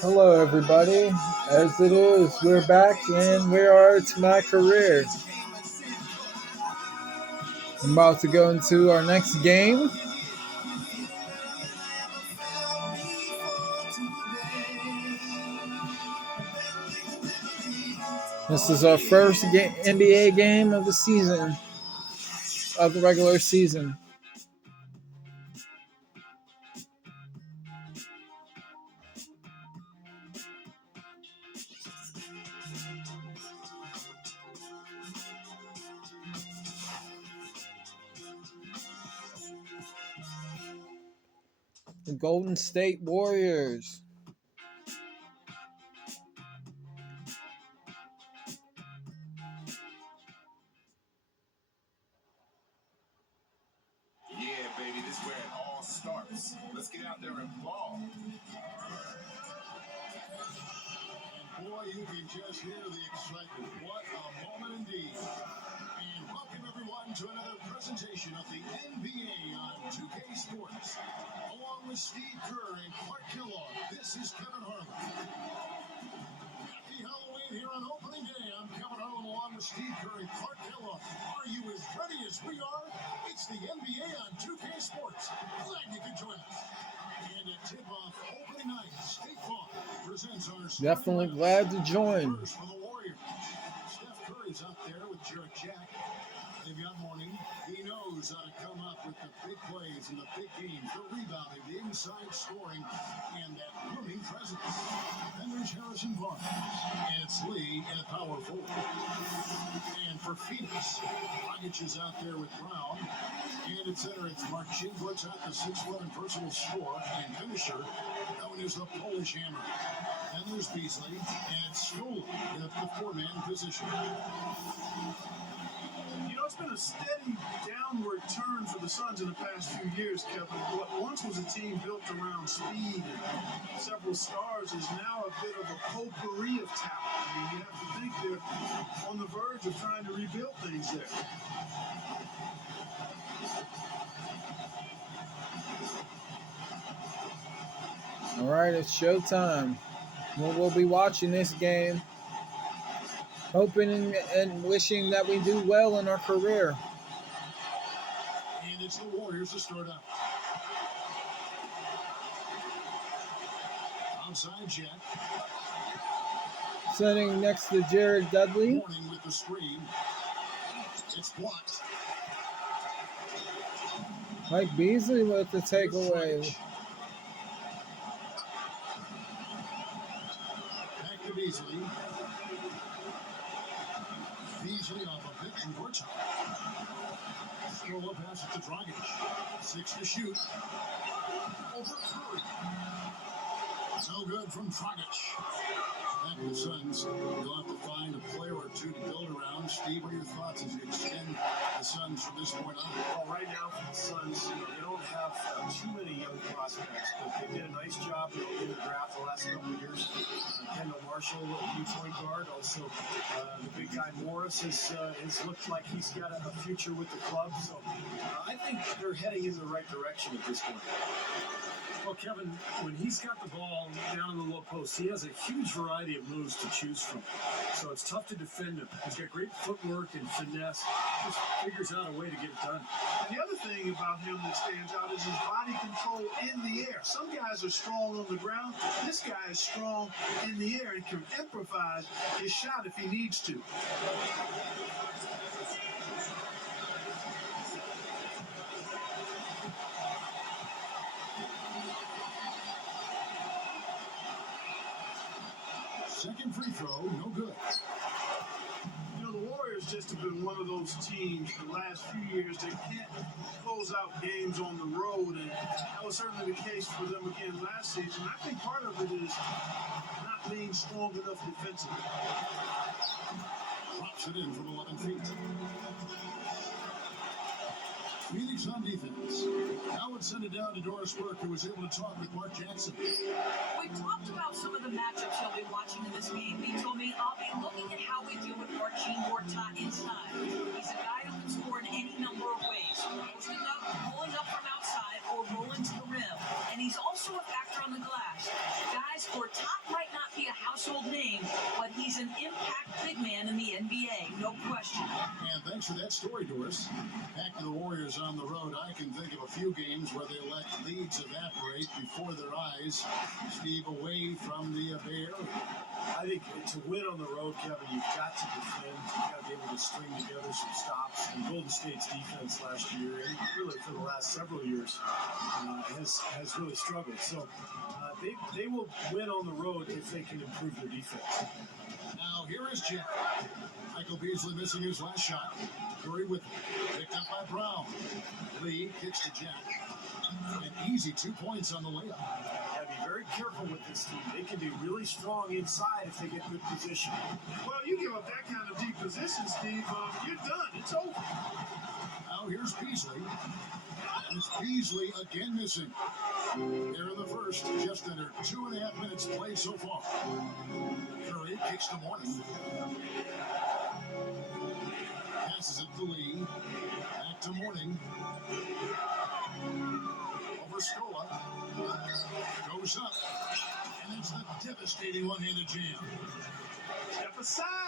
Hello, everybody. As it is, we're back and we are to my career. I'm about to go into our next game. This is our first NBA game of the season, of the regular season. The Golden State Warriors. Yeah, baby, this is where it all starts. Let's get out there and ball. And boy, you can just hear the excitement. What a moment indeed. And welcome everyone to another presentation of the NBA on 2K Sports. Along with Steve Kerr and Clark Kellogg, this is Kevin Harlan. Happy Halloween here on opening day. I'm Kevin Harlan along with Steve Kerr and Clark Kellogg. Are you as ready as we are? It's the NBA on 2K Sports. Glad you could join us. And a tip-off opening night, State Farm presents our Definitely glad to join. first for the Warriors. Steph Curry's out there with Jarrett Jack. They've got Morning. He knows how to come up with the big plays and the big games, the rebounding, the inside scoring, and that blooming presence. Then there's Harrison Barnes. And it's Lee in a power forward. And for Phoenix, Dragic is out there with Brown. And at center, it's Mark Chingwitz at the 6'11" personal scorer and finisher, known as the Polish Hammer. Then there's Beasley and Stola in the four-man position. You know, it's been a steady downward turn for the Suns in the past few years, Kevin. What once was a team built around speed and several stars is now a bit of a potpourri of talent. I mean, you have to think they're on the verge of trying to rebuild things there. All right, it's showtime. We'll be watching this game, hoping and wishing that we do well in our career. And it's the Warriors to start out. Outside Jack. Sitting next to Jared Dudley. Morning with the screen. It's blocked. Mike Beasley with the takeaway. Back to Beasley. Beasley off a pitch from Gorchak. Stroll pass it to Dragic. 6 to shoot. Over Curry. No good from Dragic. Back to the Suns. You'll have to find a player or two to build around. Steve, what are your thoughts as you extend the Suns from this point on? Well, right now for the Suns, they don't have too many young prospects, but they did a nice job in the draft the last couple of years. Kendall Marshall, new point guard. Also, the big guy Morris has looked like he's got a future with the club. So I think they're heading in the right direction at this point. Well, Kevin, when he's got the ball down in the low post, he has a huge variety of moves to choose from. So it's tough to defend him. He's got great footwork and finesse. Just figures out a way to get it done. And the other thing about him that stands out is his body control in the air. Some guys are strong on the ground. This guy is strong in the air and can improvise his shot if he needs to. Second free throw, no good. You know, the Warriors just have been one of those teams the last few years that can't close out games on the road, and that was certainly the case for them again last season. I think part of it is not being strong enough defensively. Drops it in from 11 feet. Phoenix on defense. Now would send it down to Doris Burke, who was able to talk with Mark Jackson. We talked about some of the matchups he'll be watching in this game. He told me I'll be looking at how we deal with Marcin Gortat inside. He's a guy who can score in any number of ways. Posting up, pulling up from outside, or rolling to the rim. And he's also a factor on the glass. Guys Gortat might not be a household name, but he's an impact big man in the NBA, no question. And thanks for that story, Doris. Back to the Warriors on the road. I can think of a few games where they let leads evaporate before their eyes. Steve, away from the Bay Area. I think to win on the road, Kevin, you've got to defend. You've got to be able to string together some stops. And Golden State's defense last year, and really for the last several years, has really struggled. So they will win on the road if they can improve their defense. Now here is Jack. Michael Beasley missing his last shot. Curry with it. Picked up by Brown. Lee kicks to Jack. An easy 2 points on the layup. Yeah, be very careful with this team. They can be really strong inside if they get good position. Well, you give up that kind of deep position, Steve, you're done. It's over. Now here's Beasley. And it's Beasley again missing. There in the first, just under 2.5 minutes played so far. Curry kicks to Morning. Passes it to Lee. Back to Morning. Over Scola. Goes up. And it's the devastating one-handed jam. Step aside.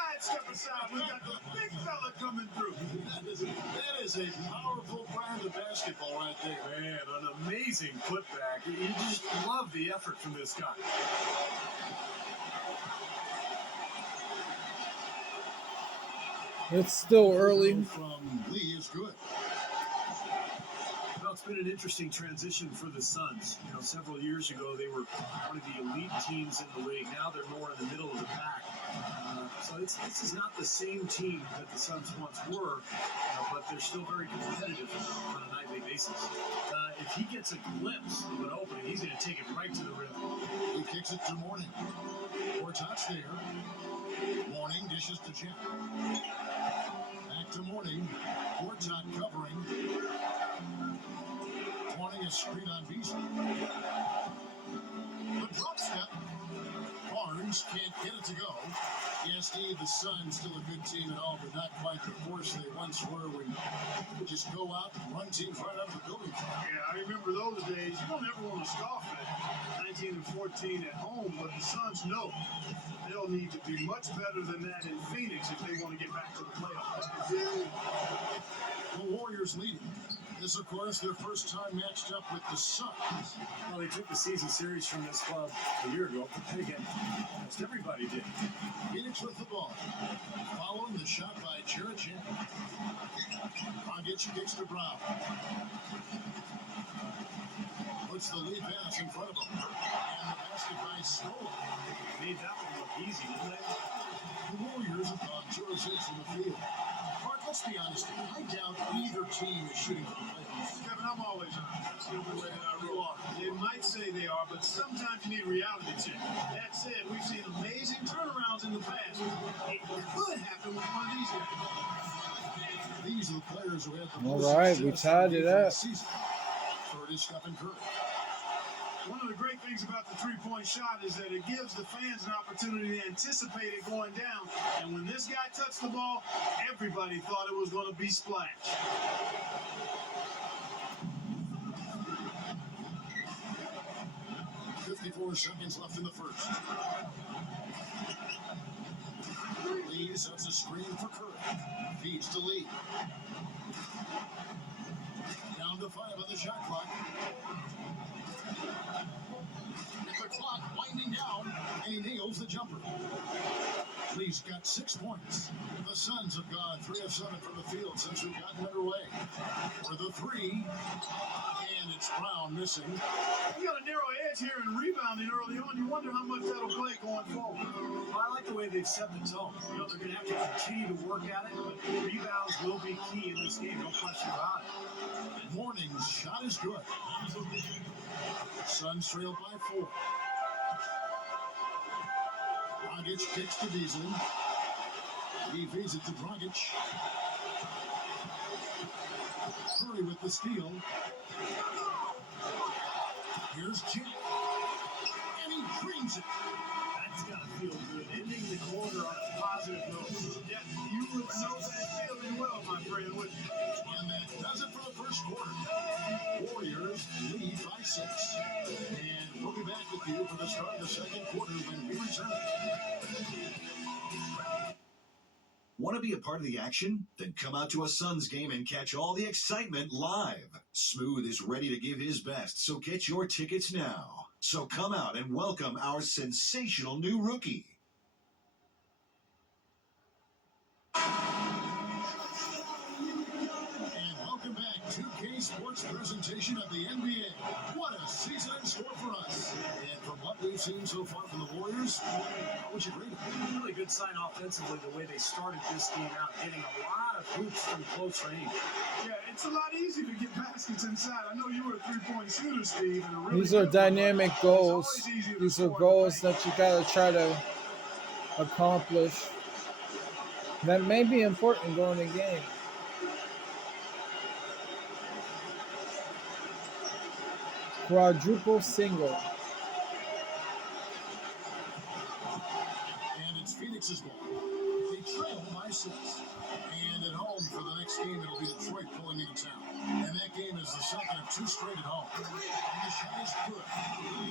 We got the big fella coming through. That is a powerful brand of basketball right there. Man, an amazing putback. You just love the effort from this guy. It's still early. From Lee is good. Well, it's been an interesting transition for the Suns. You know, several years ago, they were one of the elite teams in the league. Now they're more in the middle of the pack. So this is not the same team that the Suns once were, but they're still very competitive on a nightly basis. If he gets a glimpse of an opening, he's going to take it right to the rim. He kicks it to Morning. Gortat's there. Morning dishes to Jack. Back to Morning. Gortat covering. Morning a screen on Beasley. The drop step. Barnes can't get it to go. Yes, Steve, the Suns still a good team and all, but not quite the force they once were when they would just go out and run teams right out of the building. Yeah, I remember those days. You don't ever want to scoff at 19 and 14 at home, but the Suns know they'll need to be much better than that in Phoenix if they want to get back to the playoffs. The Warriors leading. This, of course, their first time matched up with the Suns. Well, they took the season series from this club a year ago, but then again, almost everybody did. Phoenix with the ball. Following the shot by Jared Jack. Dragic kicks to Brown. Puts the lead pass in front of him. And the basket by Snow. Made that one look easy, didn't they? The Warriors have gone 2 of 6 from the field. Mark, let's be honest. I doubt either team is shooting for the playoffs. Kevin, I'm always honest. That's the only way that I roll off. They might say they are, but sometimes you need a reality check. That said, we've seen amazing turnarounds in the past. It could happen with one of these guys. These are the players who had the All most right, we success tied it up. season. Curtis, Stephen Curry. One of the great things about the three-point shot is that it gives the fans an opportunity to anticipate it going down. And when this guy touched the ball, everybody thought it was going to be splash. .54 seconds left in the first. Lee sets a screen for Curry. Feeds to Lee. Down to 5 on the shot clock. The clock winding down, and he nails the jumper. Lee's got 6 points. The Suns have gone 3 of 7 from the field since we've gotten underway. For the 3, and it's Brown missing. You got a narrow edge here in rebounding early on. You wonder how much that'll play going forward. Well, I like the way they've set the tone. You know, they're going to have to continue to work at it, but rebounds will be key in this game, no question about it. Morning's shot is good. Suns trail by 4. Dragic kicks to Beasley. He feeds it to Dragic. Curry with the steal. Here's Jack. And he drains it. That's got to feel good, ending the quarter on a positive note. Yeah, you would know that feeling well, my friend, wouldn't you? And that does it for the first quarter. Warriors lead by 6. And we'll be back with you for the start of the second quarter when we return. Want to be a part of the action? Then come out to a Suns game and catch all the excitement live. Smooth is ready to give his best, so get your tickets now. So come out and welcome our sensational new rookie. And welcome back to 2K Sports presentation of the NBA. What a season in store for us. And from what we've seen so far from the Warriors, how would you rate it? Really good sign offensively, the way they started this game out, hitting a lot of hoops from close range. Yeah, it's a lot easier to get baskets inside. I know you were a three-point shooter, Steve. And a really These are good one, but dynamic it's goals. always easier to These are score in the goals paint. that you gotta try to accomplish. That may be important during the game. Quadruple single. And it's Phoenix's ball. They trail by 6. And at home for the next game, it'll be Detroit pulling into town. And that game is the second of 2 straight at home. And the shot is good.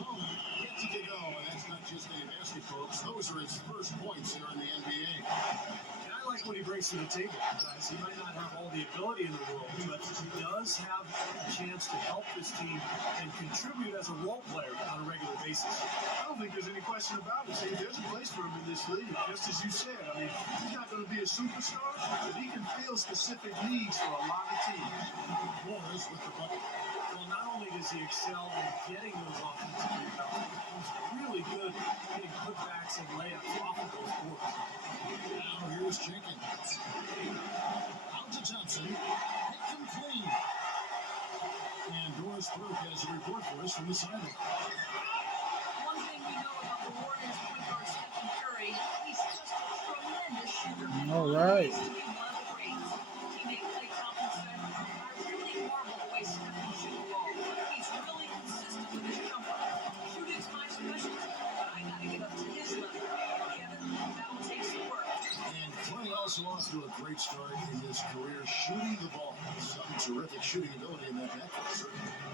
Pollard gets it to go, and that's not just a basket, folks. Those are his first points here in the NBA. And I like what he brings to the table, guys. He might not have all the ability in the world, but he does have a chance to help this team and contribute as a role player on a regular basis. I don't think there's any question about it, Steve. There's a place for him in this league, just as you said. I mean, he's not going to be a superstar, but he can fill specific needs for a lot of teams. Warriors with the bucket. Well, not only does he excel in getting those offensive rebounds, he's really good at getting putbacks and layups off of those boards. Now here's Jenkins. Out to Thompson. Hit him clean. And Doris Burke has a report for us from the sideline. One thing we know about the Warriors point guard Stephen Curry, he's just a tremendous shooter. All right. He used to be one of the greats. Teammate Klay Thompson said, I really marvel the way Stephen shoots the ball. He's really consistent with his jumper. Shooting's my specialty, but I gotta get up to his level. Kevin, that'll take some work. And Clay also off to a great start in his career shooting the ball. Some terrific shooting ability in that backcourt.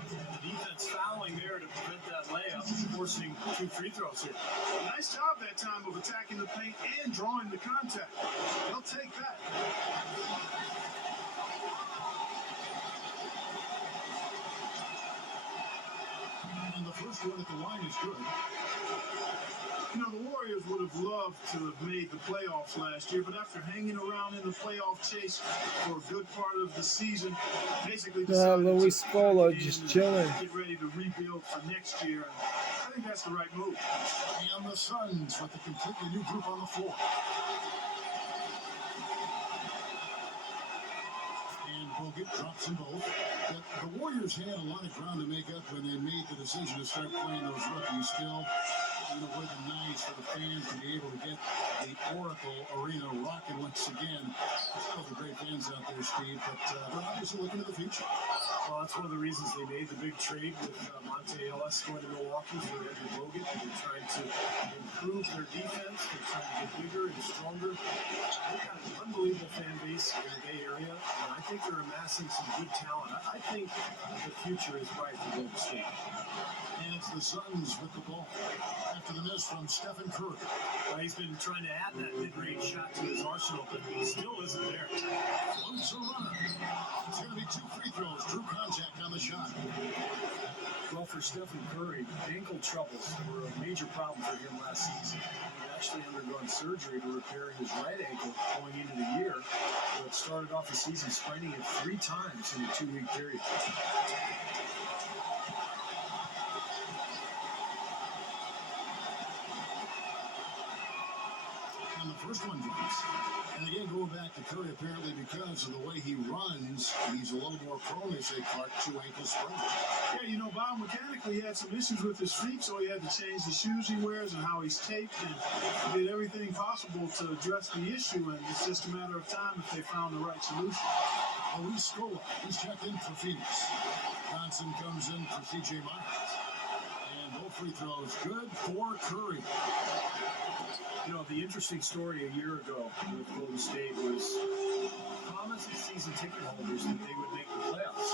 The defense fouling there to prevent that layup, forcing 2 free throws here. Nice job that time of attacking the paint and drawing the contact. He'll take that. And the first one at the line is good. You know, the Warriors would have loved to have made the playoffs last year, but after hanging around in the playoff chase for a good part of the season, basically decided Luis to Scola get just in chilling. and get ready to rebuild for next year. And I think that's the right move. And the Suns with a completely new group on the floor. And Bogut drops them both. But the Warriors had a lot of ground to make up when they made the decision to start playing those rookies. Still, it would have been nice for the fans to be able to get the Oracle Arena rocking once again. Still the great fans out there, Steve, but they're obviously looking to the future. Well, that's one of the reasons they made the big trade with Monte Ellis going to Milwaukee for Andrew Bogut. They're trying to improve their defense. They're trying to get bigger and stronger. They've got an unbelievable fan base in the Bay Area, and I think they're amassing some good talent. I think the future is bright for Golden State. And it's the Suns with the ball. After the miss from Stephen Curry. He's been trying to add that mid-range shot to his arsenal, but he still isn't there. Floats a runner. It's going to be 2 free throws. Drew contact on the shot. Well, for Stephen Curry, ankle troubles were a major problem for him last season. He actually undergone surgery to repair his right ankle going into the year, but started off the season spraining it 3 times in a 2-week period. And the first one drops. And again, going back to Curry, apparently because of the way he runs, he's a little more prone, they say, Clark, to ankle sprains. Yeah, you know, biomechanically, he had some issues with his feet, so he had to change the shoes he wears and how he's taped, and did everything possible to address the issue, and it's just a matter of time if they found the right solution. Luis Scola, he's checked in for Phoenix. Johnson comes in for C.J. Myers. And both free throws good for Curry. You know, the interesting story a year ago with Golden State was promised season ticket holders that they would make the playoffs.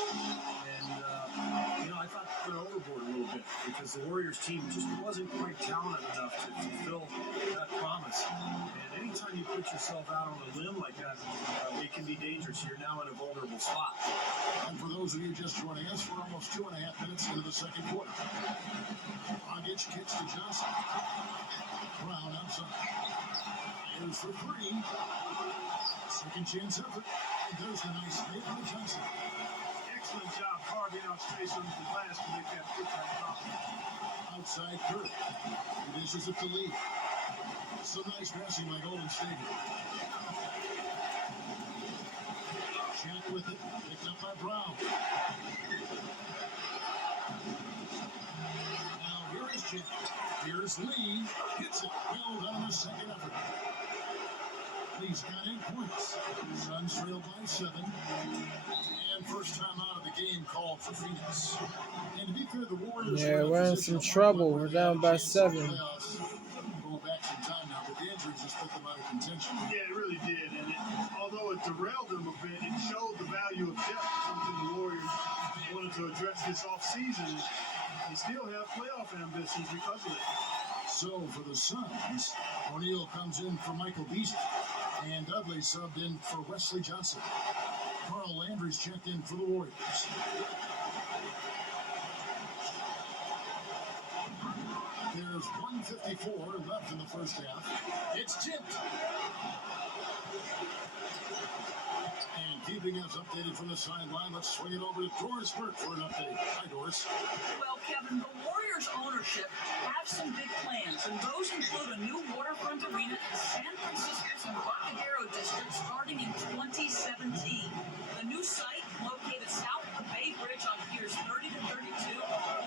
And, you know, I thought they went overboard a little bit because the Warriors team just wasn't quite talented enough to fulfill that promise. And anytime you put yourself out on a limb like that, it can be dangerous. You're now in a vulnerable spot. And for those of you just joining us, we're almost 2.5 minutes into the second quarter. Dragic kicks to Johnson. Brown outside. Here's for three. Second chance effort. And there's the nice hit by Johnson. Excellent job carving out space on the glass to make that quick shot. Outside Curry. He dishes it to Lee. Some nice passing by Golden State. Shaq with it. Picked up by Brown. Now here is Shaq. Here's Lee. Hits it. Well done in the second effort. Lee's got 8 points. Suns trail by 7. And first time out of the game called for Phoenix. And to be fair, the Warriors... Yeah, we're in some trouble. We're down by 7. Going back some time now, but the injuries just put them out of contention. Yeah, it really did. And although it derailed them a bit, it showed the value of depth, something the Warriors wanted to address this offseason. They still have playoff ambitions because of it. So for the Suns, O'Neal comes in for Michael Beasley, and Dudley subbed in for Wesley Johnson. Carl Landry's checked in for the Warriors. There's 1:54 left in the first half. It's tipped. And keeping us updated from the sideline, let's swing it over to Doris Burke for an update. Hi, Doris. Well, Kevin, the Warriors ownership have some big plans, and those include a new waterfront arena in San Francisco's Embarcadero district starting in 2017. The new site, located south of the Bay Bridge on piers 30 to 32,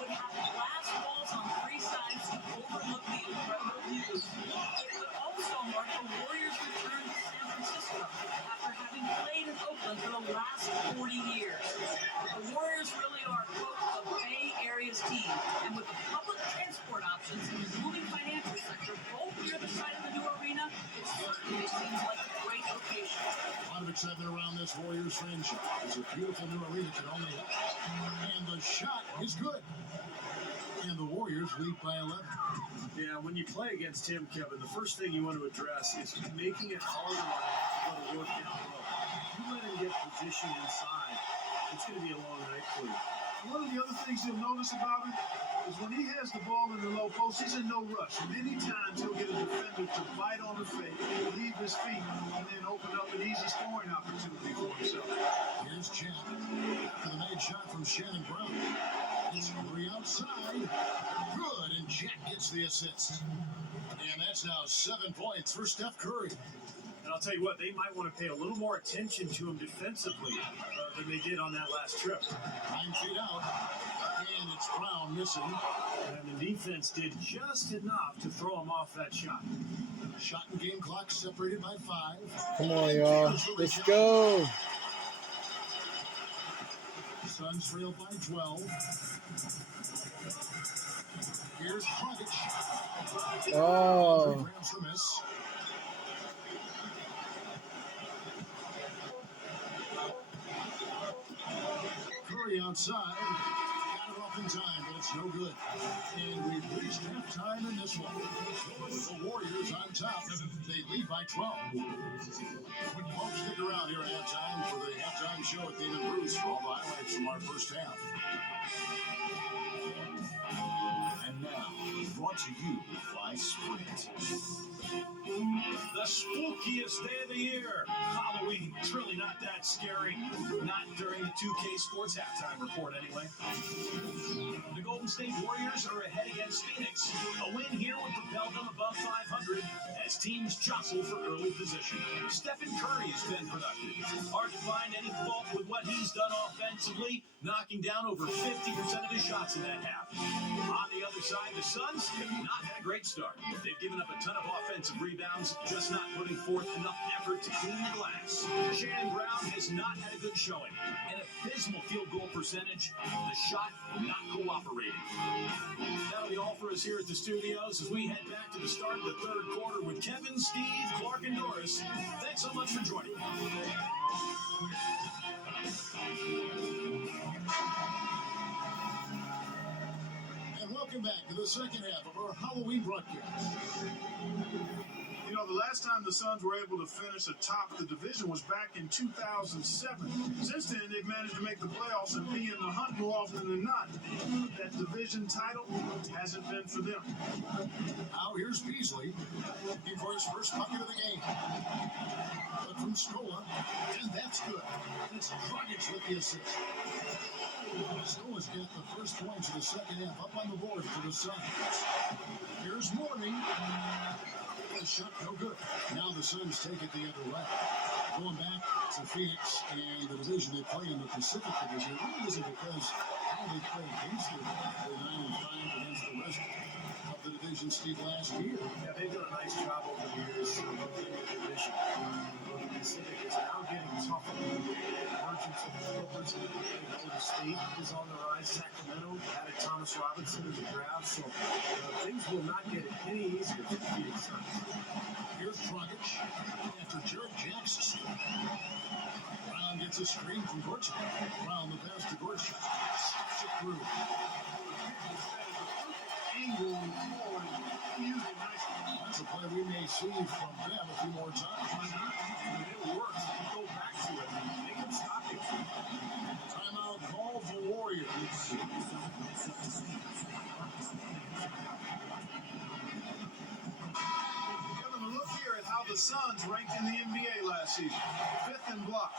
would have glass walls on 3 sides to overlook the incredible views. It would also mark the Warriors' return to San Francisco after having played in Oakland for the last 40 years. The Warriors really are, quote, the Bay Area's team, and with the public transport options and the booming financial sector both near the site of the new arena, it certainly seems like a great location. A lot of excitement around this Warriors franchise. It's a beautiful new arena can only help. And the shot is good. And the Warriors lead by 11. Yeah, when you play against him, Kevin, the first thing you want to address is making it harder on him to go to work down low. If you let him get positioned inside, it's going to be a long night for you. One of the other things you'll notice about him is when he has the ball in the low post, he's in no rush. Many times he'll get a defender to bite on the fake, leave his feet, and then open up an easy scoring opportunity for himself. Here's Chad for the made shot from Shannon Brown. It's Curry outside. Good, and Jack gets the assist. And that's now 7 points for Steph Curry. And I'll tell you what, they might want to pay a little more attention to him defensively than they did on that last trip. 9 feet out. And it's Brown missing. And the defense did just enough to throw him off that shot. Shot and game clock separated by 5. Come on, y'all. Let's go. Suns trail by 12. Here's Dragic. Oh. Grabs the miss. Curry outside. Got it off in time, but it's no good. And we've reached halftime in this one. With the Warriors on top, they lead by 12. When you folks stick around here at halftime for the halftime show at David Bruce for all the highlights from our first half. And now, brought to you by Sprint. The spookiest day of the year, Halloween. It's really not that scary. Not during the 2K Sports halftime report, anyway. The Golden State Warriors are ahead against Phoenix. A win here would propel them above 500 as teams jostle for early position. Stephen Curry has been productive. Hard to find any fault with what he's done offensively, knocking down over 50% of his shots in that half. On the other side, the Suns have not had a great start. They've given up a ton of offensive rebounds, just not putting forth enough effort to clean the glass. Shannon Brown has not had a good showing. An abysmal field goal percentage, the shot not cooperating. That'll be all for us here at the studios as we head back to the start of the third quarter with Ken. Kevin, Steve, Clark, and Doris, thanks so much for joining. And welcome back to the second half of our Halloween broadcast. You know, the last time the Suns were able to finish atop the division was back in 2007. Since then, they've managed to make the playoffs and be in the hunt more often than not. That division title hasn't been for them. Now here's Beasley looking for his first bucket of the game. But from Scola, and that's good. It's Dragic with the assist. Scola's got the first points of the second half up on the board for the Suns. Here's Mourning. The shot no good. Now the Suns take it the other way. Going back to Phoenix and the division they play in the Pacific Division, it really isn't because how they play against them. They're 9-5 against the rest of the division, Steve, last year. Yeah, they've done a nice job over the years of getting the division. The Pacific is now getting tougher. The emergence of the Clippers and Golden State is on the rise. Sacramento added Thomas Robinson in the draft, so things will not get any easier for the Phoenix Suns. Here's Dragic after Jared Jackson. Brown gets a screen from Gorchak. Brown the pass to Gorchak. Snaps it through. Angle on the floor and used it nicely. That's a play we may see from them a few more times. Why not? I mean, it works. You go back to it. They can stop you. Timeout call for Warriors. Look here at how the Suns ranked in the NBA last season. 5th in block,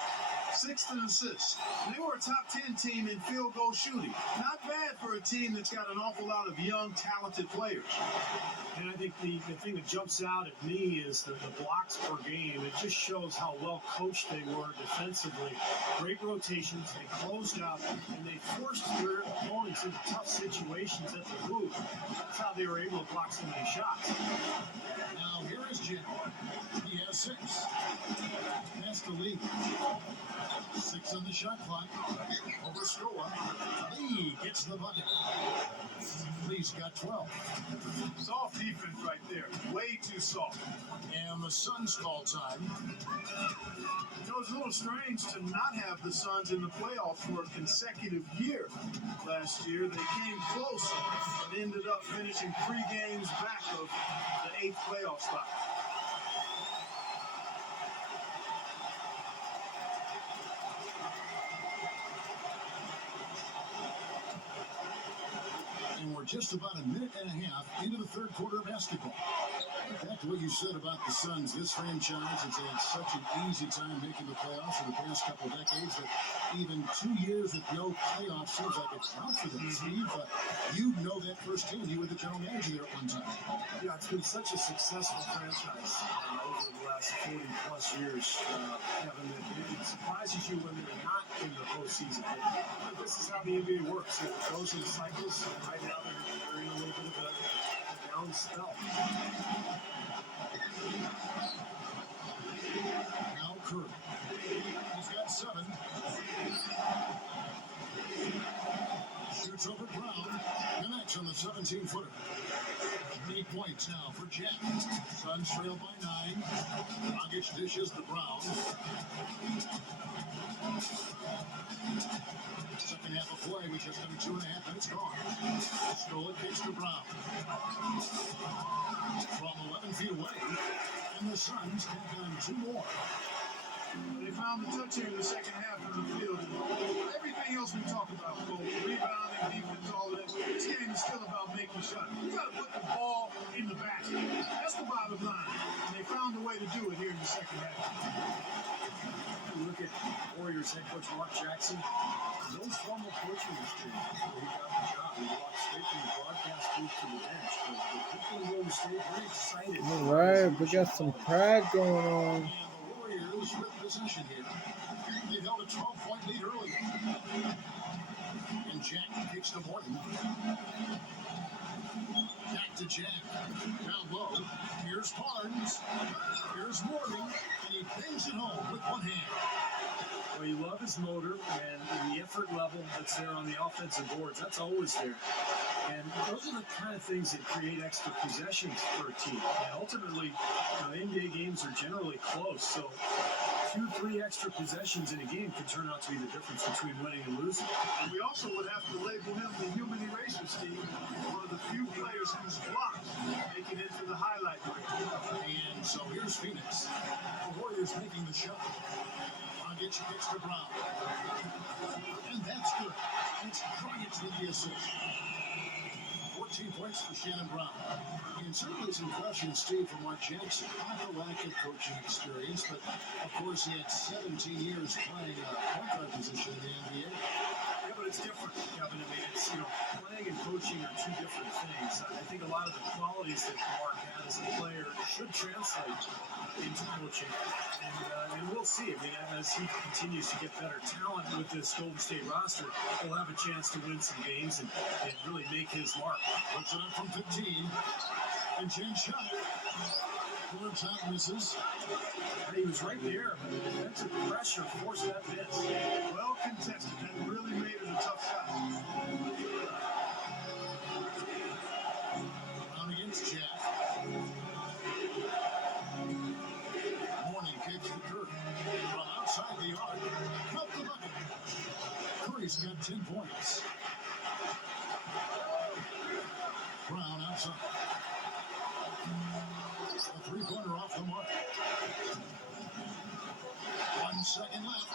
6th in assists. They were a top 10 team in field goal shooting. Not bad for a team that's got an awful lot of young, talented players. And I think the thing that jumps out at me is the blocks per game. It just shows how well coached they were defensively. Great rotations. They closed out, and they forced their opponents into tough situations at the hoop. That's how they were able to block so many shots. Now here is Jim. He has 6. That's the lead. 6 on the shot clock. Over Scola. Lee gets the bucket. Lee's got 12. Soft defense right there. Way too soft. And the Suns call time. You know, it's a little strange to not have the Suns in the playoffs for a consecutive year. Last year, they came close and ended up finishing 3 games back of the 8th playoff spot. And we're just about a minute and a half into the third quarter of basketball. Back to what you said about the Suns. This franchise has had such an easy time making the playoffs in the past couple of decades that even 2 years with no playoffs seems like a drought for them. Steve, you know that firsthand. You were the general manager there at one time. Yeah, it's been such a successful franchise over the last 40-plus years, Kevin. It surprises you when they're not in the postseason. But this is how the NBA works. It goes in cycles. Right now, they're in a little bit of a down spell. Now Curry. He's got 7. Shoots over Brown. Connects on the 17-footer. 8 points now for Jack. Suns trail by 9. Dragic dishes to Brown. Second half of play, which has been 2.5 minutes gone. Scola kicks to Brown. From 11 feet away. And the Suns tack on 2 more. They found the touch here in the second half of the field. Everything else we talk about, both rebounding, defense, all of that, this game is still about making shots. You got to put the ball in the basket. That's the bottom line. And they found a way to do it here in the second half. You look at Warriors head coach Mark Jackson, no formal coaching experience before he got the job. He walked straight from the broadcast booth to the bench. But the people in Golden State very excited. All right, we got some pride going on. Warriors with possession here. They held a 12-point lead early. And Jack kicks to Morton. Back to Jack. Down low. Here's Barnes. Here's Morton. And he bangs it home with one hand. Well, you love his motor and the effort level that's there on the offensive boards. That's always there. And those are the kind of things that create extra possessions for a team. And ultimately, NBA games are generally close. So 2-3 extra possessions in a game can turn out to be the difference between winning and losing. And we also would have to label him the human eraser, Steve. One of the few players whose blocks make it into the highlight reel. And so here's Phoenix. The Warriors making the shot. Dragic gets to Brown. And that's good. It's Dragic with the assist. 14 points for Shannon Brown. And certainly some questions, Steve, from Mark Jackson. Not the lack of coaching experience, but of course he had 17 years playing a point guard position in the NBA. Yeah, but it's different, Kevin. I mean, it's, playing and coaching are two different things. I think a lot of the qualities that Mark had as a player should translate into coaching. And we'll see. I mean, as he continues to get better talent with this Golden State roster, he'll have a chance to win some games and really make his mark. Puts it up from 15. And Jen shot it. Fuller top misses. And he was right there. Defensive pressure forced that miss. Well contested. That really made it a tough shot. Brown against Jack. Morning kicks to Curry. From outside the arc. Count the bucket. Curry's got 10 points. Brown outside. A three-pointer off the mark. 1 second left.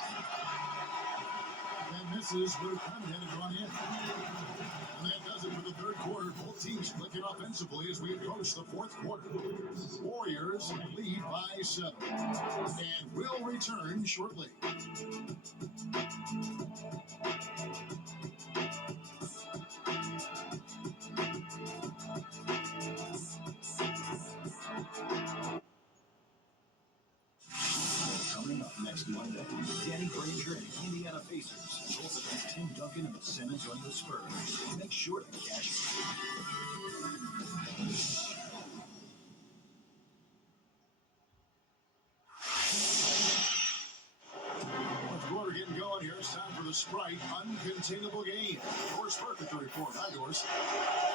And misses, but it kind of had it gone in. And that does it for the third quarter. Both teams clicking offensively as we approach the fourth quarter. Warriors lead by 7. And will return shortly. Coming up next Monday, Danny Granger and Indiana Pacers goes against Tim Duncan and the San Antonio Spurs. Make sure to cash it. Fourth quarter getting going here. It's time for the Sprite Uncontainable Game. Doris Burke at the report. Hi, Doris.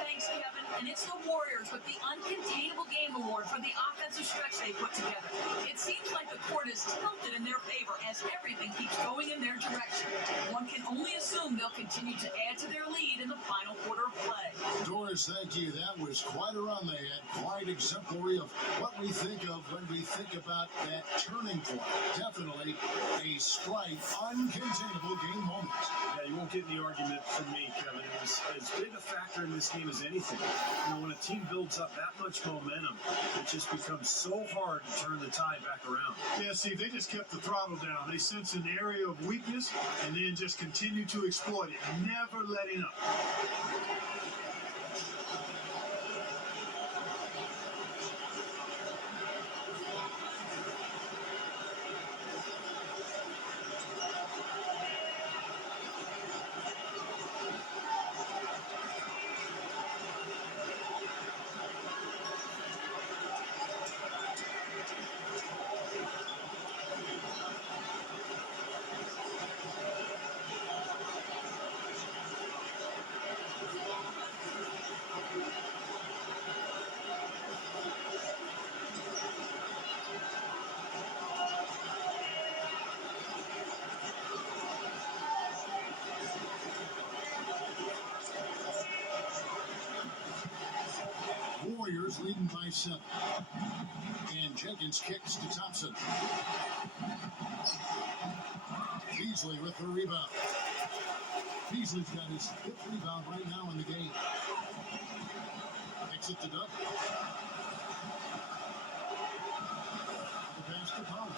Thanks, Kevin. And it's the Warriors with the Uncontainable Game Award for the offensive stretch they put together. It seems like the court is tilted in their favor as everything keeps going in their direction. One can only assume they'll continue to add to their lead in the final quarter of play. Doris, thank you. That was quite a run they had. Quite exemplary of what we think of when we think about that turning point. Definitely a Sprite Uncontainable Game moment. Yeah, you won't get any argument from me, Kevin. It was as big a factor in this game as anything. When a team builds up that much momentum, it just becomes so hard to turn the tide back around. Yeah, Steve, they just kept the throttle down. They sensed an area of weakness and then just continued to exploit it, never letting up. Warriors leading by 7. And Jenkins kicks to Thompson. Beasley with the rebound. Beasley's got his 5th rebound right now in the game. Kicks it to Duncan. The pass to Pollard.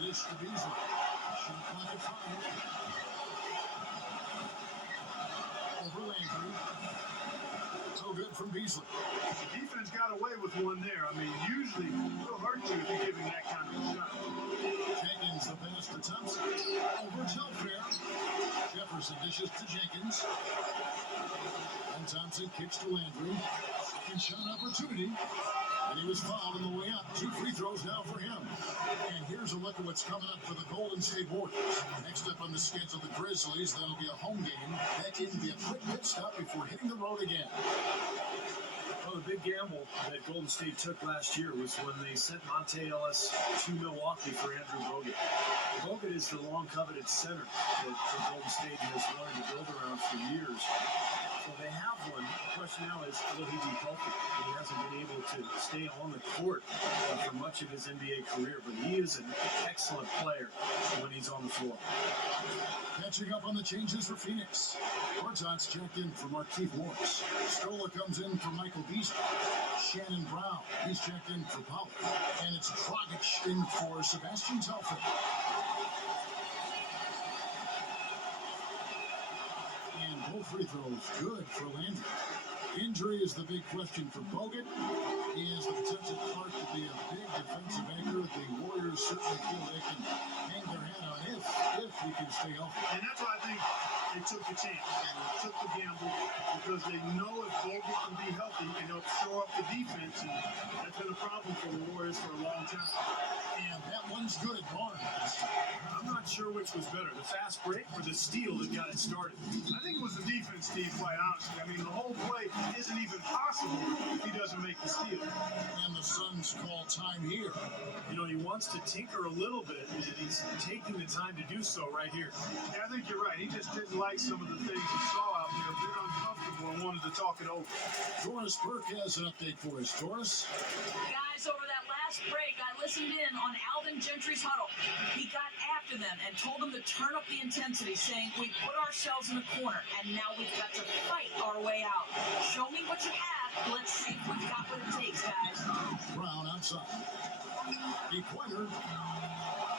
It is to Beasley. Shot clock at 5. Over Landry. So good from Beasley. The defense got away with one there. I mean, usually it'll hurt you if you're giving that kind of a shot. Jenkins, the pass to Thompson. Over Telfair. Jefferson dishes to Jenkins. And Thompson kicks to Landry. Second shot opportunity. And he was fouled on the way up. 2 free throws now for him. And here's a look at what's coming up for the Golden State Warriors. Next up on the schedule, the Grizzlies. That'll be a home game. That can be a quick pit stop before hitting the road again. Well, the big gamble that Golden State took last year was when they sent Monte Ellis to Milwaukee for Andrew Bogut. Bogut is the long-coveted center that Golden State has wanted to build around for years. So they have one. The question now is, will he be healthy? He hasn't been able to stay on the court for much of his NBA career, but he is an excellent player when he's on the floor. Catching up on the changes for Phoenix. Horton's checked in for Markieff Morris. Stola comes in for Michael Beasley. Shannon Brown, he's checked in for Pollard. And it's Dragic in for Sebastian Telfair. And both free throws good for Landry. Injury is the big question for Bogut. He has the potential, Clark, to be a big defensive anchor. The Warriors certainly feel they can hang their hat on if he can stay healthy. And that's why I think they took the chance, took the gamble, because they know if Bogut can be healthy and help shore up the defense, and that's been a problem for the Warriors for a long time. And that one's good, Barnes. I'm not sure which was better, the fast break or the steal that got it started. I think it was the defense, Steve, quite honestly. I mean, the whole play isn't even possible if he doesn't make the steal. And the Suns call time here. You know, he wants to tinker a little bit, and he's taking the time to do so right here. Yeah, I think you're right. He just didn't like some of the things he saw out there, a bit uncomfortable, and wanted to talk it over. Doris Burke has an update for us. Doris? Guys, over that last break, I listened in on Alvin Gentry's huddle. He got after them and told them to turn up the intensity, saying, we put ourselves in a corner, and now we've got to fight our way out. Show me what you have. Let's see if we've got what it takes, guys. Brown outside. A pointer.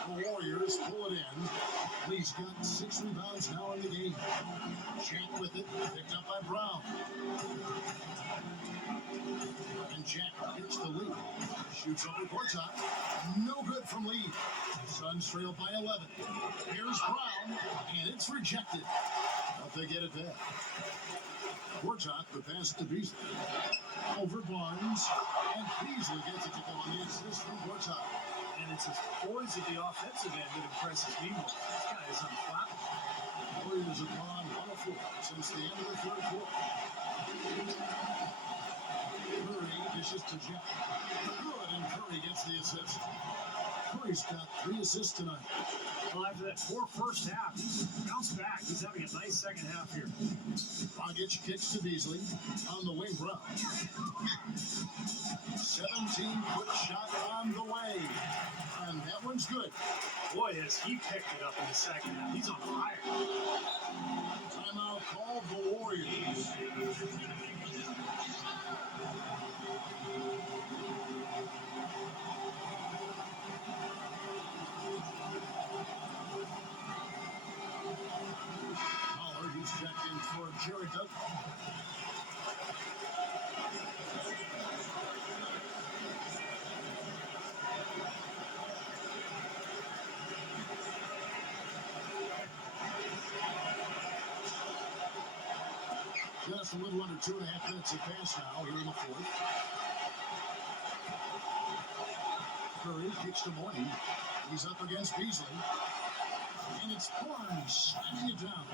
The Warriors pull it in. Lee's got 6 rebounds now in the game. Jack with it, picked up by Brown. And Jack gets the lead. Shoots over court top. No good from Lee. Suns trail by 11. Here's Brown, and it's rejected. But they get it back. Gortat, the pass to Beasley. Over Barnes, and Beasley gets it to go on the assist from Gortat. And it's his poise at the offensive end that impresses me more. This guy is unflappable. Warriors have gone 104 since the end of the third quarter. Curry dishes to Jack. Good, and Curry gets the assist. Curry's got 3 assists tonight. Well, after that poor first half, he's bounced back. He's having a nice second half here. Dragic kicks to Beasley. On the wing, Brown. 17-foot shot on the way. And that one's good. Boy, has he picked it up in the second half. He's on fire. Timeout called the Warriors. Pollard, he's checked in for Jared Dudley. Just a little under 2.5 minutes have passed now here in the fourth. Curry kicks to Mourning. He's up against Beasley. And it's Barnes slamming it down.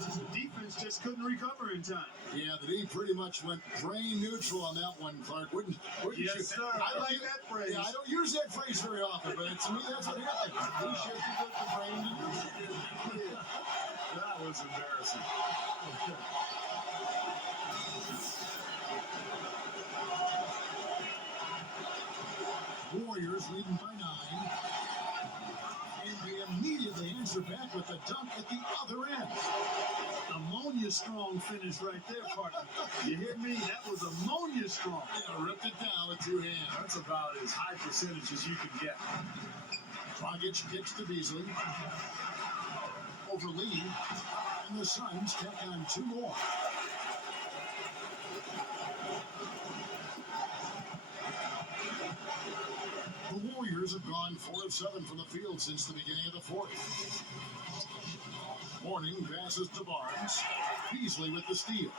The defense just couldn't recover in time. Yeah, the D pretty much went brain neutral on that one, Clark. Wouldn't Yes, you? sir. I like that phrase. Yeah, I don't use that phrase very often, but to me that's what happened. He shifted the brain to neutral. That was embarrassing. Warriors leading by 9. And they immediately answer back with a dunk at the other end. Ammonia strong finish right there, partner. You hear me? That was ammonia strong. Yeah, ripped it down with 2 hands. That's about as high percentage as you can get. Dragic kicks to Beasley. Over Lee. And the Suns tack on 2 more. The Warriors have gone 4 of 7 from the field since the beginning of the fourth. Mourning passes to Barnes. Beasley with the steal.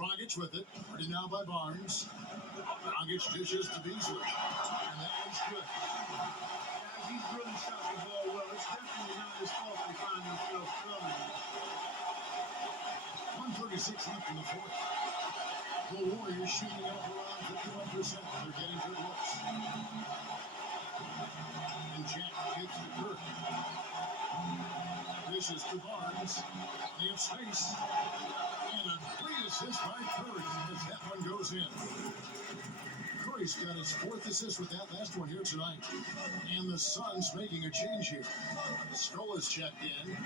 Dragic with it. Ready now by Barnes. Dragic dishes to Beasley. And that one's good. Guys, he's really shot the ball well. It's definitely not his fault they find themselves struggling. 1:36 left in the fourth. The Warriors shooting up around 51%. They're getting good looks. And Jack kicks to Kirk. Dishes to Barnes. They have space. And a great assist by Curry as that one goes in. Curry's got his fourth assist with that last one here tonight. And the Suns making a change here. Scola's checked in.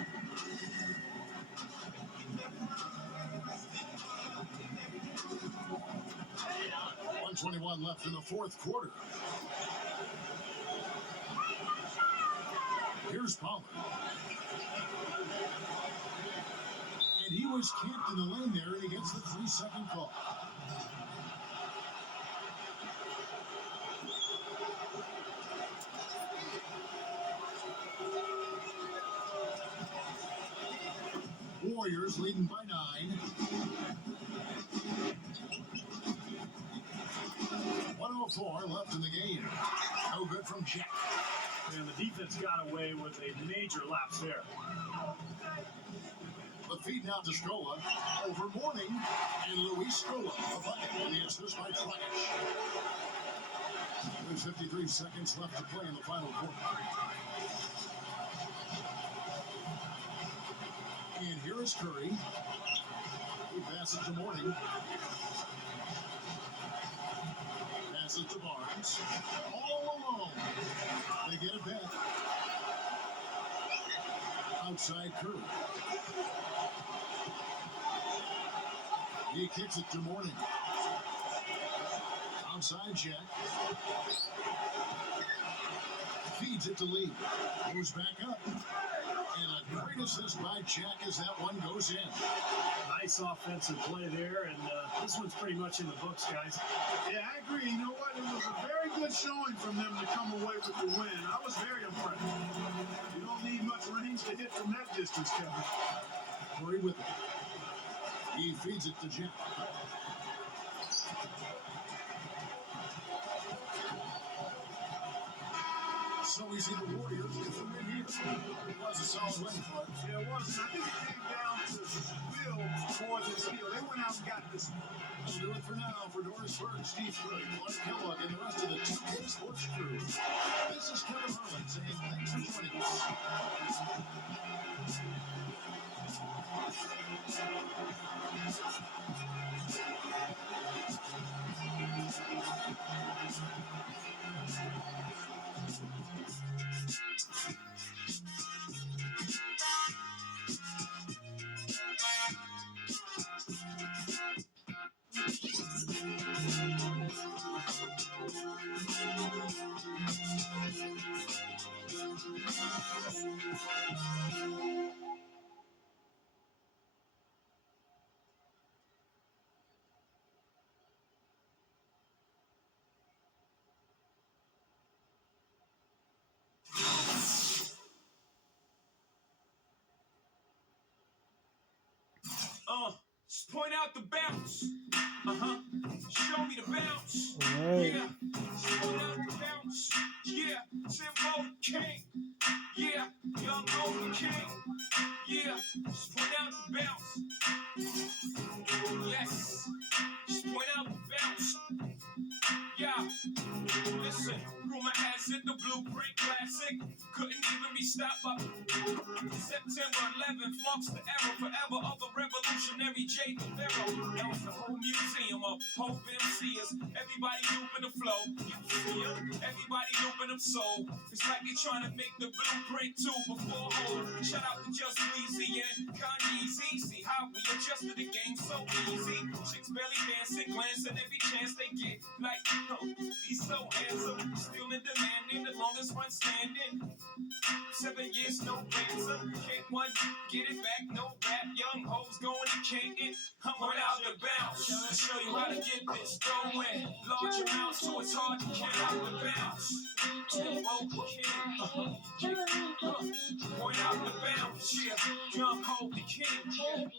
1:21 left in the fourth quarter. Here's Pollard. And he was camped in the lane there, and he gets the 3-second call. Warriors leading by 9. 1:04 left in the game. No good from Jack. And the defense got away with a major lapse there. The feed now to Scola. Over Mourning. And Luis Scola. A bucket. And the assist by Dragic. There's 53 seconds left to play in the final quarter. And here is Curry. He passes to Mourning. Passes to Barnes. All alone. They get it back. Outside Curry. He kicks it to Mourning. Outside Jack. Feeds it to Lee. Goes back up. And a great assist by Jack as that one goes in. Nice offensive play there, and this one's pretty much in the books, guys. Yeah, I agree. You know what? It was a very good showing from them to come away with the win. I was very impressed. You don't need much range to hit from that distance, Kevin. Curry with it. He feeds it to Jack. So we see the Warriors get the win here. It was a solid win for it. Yeah, it was. I think it came down to will more than skill. They went out and got this. That'll do it for now. For Doris Berg, Steve Foote, Clark Kellogg, and the rest of the 2K Sports crew. This is Kevin Harlan saying thanks for joining us. Just point out the bounce. Show me the bounce. All right. Yeah. Just point out the bounce. Yeah. Simple King. Yeah. Young Golden King. Yeah. Just point out the bounce. Yes. Just point out the bounce. Yeah. Listen. Rumor has it the Blueprint Classic couldn't even be stopped by September 11th marks the era forever of the revolutionary J. Guevara. That was the whole museum of hope MCs. Everybody looping the flow. You see them? Everybody looping them soul. It's like they're trying to make the Blueprint 2 before hold. Shout out to Just Weezy and Kanye's. See how we adjusted the game so easy. Chicks barely dancing, glancing every chance they get. Like, oh, he's so handsome. Still in demand, in the longest run standing. 7 years, no ransom. Can't one get it back, no rap. Young hoes going to kick it. I'm without the bounce. To show you how to get this going. Large amounts, so it's hard to count out the bounce. Tempo king. Point out the bounce. Yeah, young hold the king.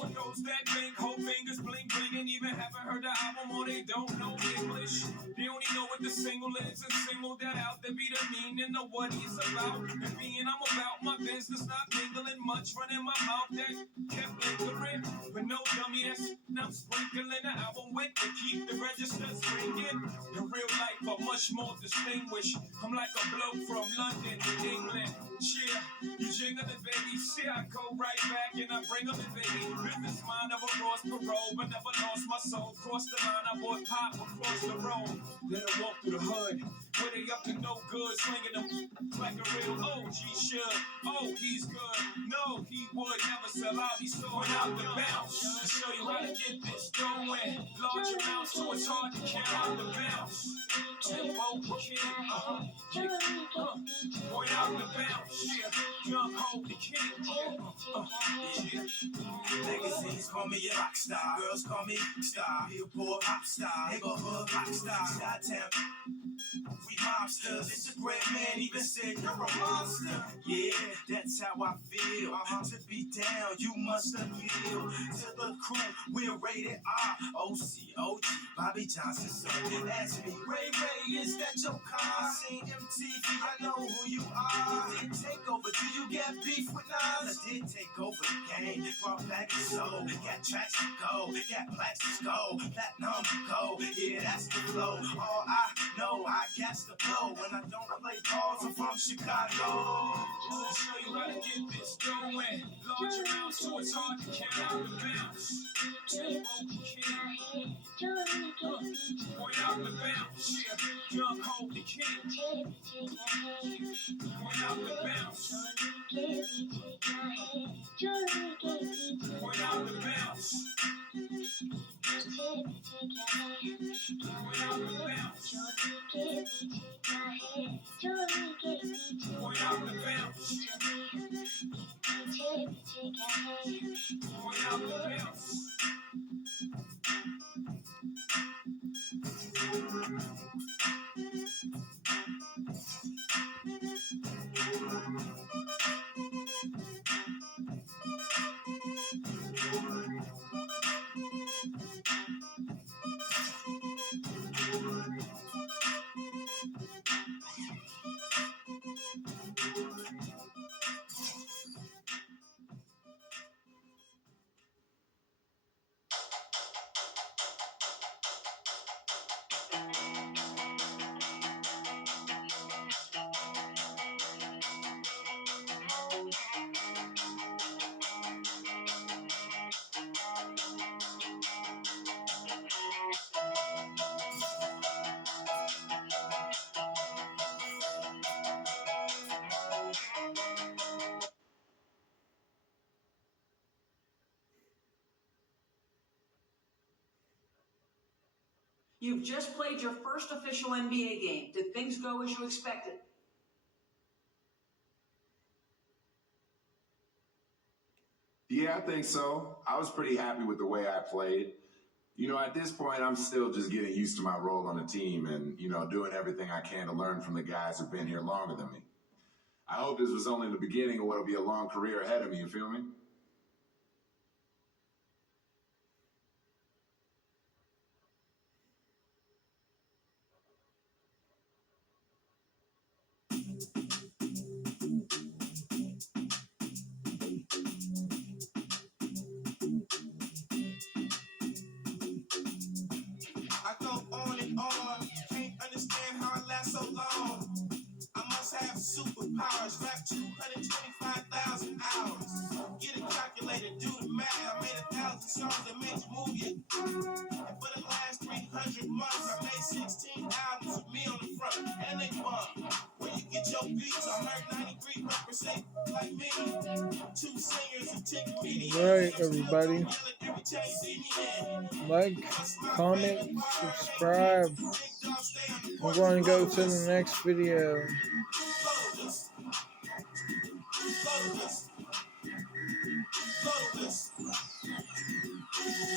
For those that think whole fingers bling bling and even haven't heard the album or they don't know English. They only know what the single is and single that out. They be the meaning of what he's about. And being I'm about my business, not mingling much, running my mouth that kept lingering. But no dummy, that's I'm sprinkling the album with to keep the registers ringing. In real life, I'm much more distinguished. I'm like a bloke from London to England. Yeah, you jingle it, baby. See, I go right back and I bring them in, baby. Business mind of a Ross parole, but never lost my soul. Cross the line, I bought pop across the road. Let her walk through the hood. Where they up to no good, swinging them like a real OG should. Oh, he's good. No, he would never sell out. He's throwing out the bounce to show you how to get this going. Large amounts, so it's hard to count out the bounce. Tempo king, point out the bounce. Yeah, young hold the king. Yeah. Legacies call me a rock star. Girls call me star. Billboard pop star. Neighborhood rock star. Chi-town. We mobsters. It's a great man even said you're a monster. Yeah, that's how I feel. To be down, you must appeal to the crew. We're rated R. OC, OG, Bobby Johnson. So ask me, Ray, is that your car? Seen MTV, I know who you are. You did take over. Do you get beef with Nas? I did take over the game. Brought back the soul. Got tracks to go. Got plaques to go. Platinum to go. Yeah, that's the flow. All I know, I got to blow. When I don't play balls, I'm from Chicago. To show you how to get this going. Large amounts, so it's hard to count out the bounce. Tempo king. Point out the bounce. Yeah, young hold the king. Point out the bounce. Point out the bounce. Point out the bounce. Point out the bounce. Point out the bounce. You've just played your first official NBA game. Did things go as you expected? Yeah, I think so. I was pretty happy with the way I played. You know, at this point, I'm still just getting used to my role on the team and, doing everything I can to learn from the guys who've been here longer than me. I hope this was only the beginning of what'll be a long career ahead of me, you feel me? I go on and on. Can't understand how I last so long. I must have superpowers. Rap 225,000 hours. Get a calculator, do the math. I made 1,000 songs that made you move it. And for the last 300 months, I made 16 albums with me on the front. And they bump. Where you get your beats, I heard 93% like me. 2 singers and 10 comedians. All right, everybody. Like, comment, subscribe. We're going to go to the next video. Lotus.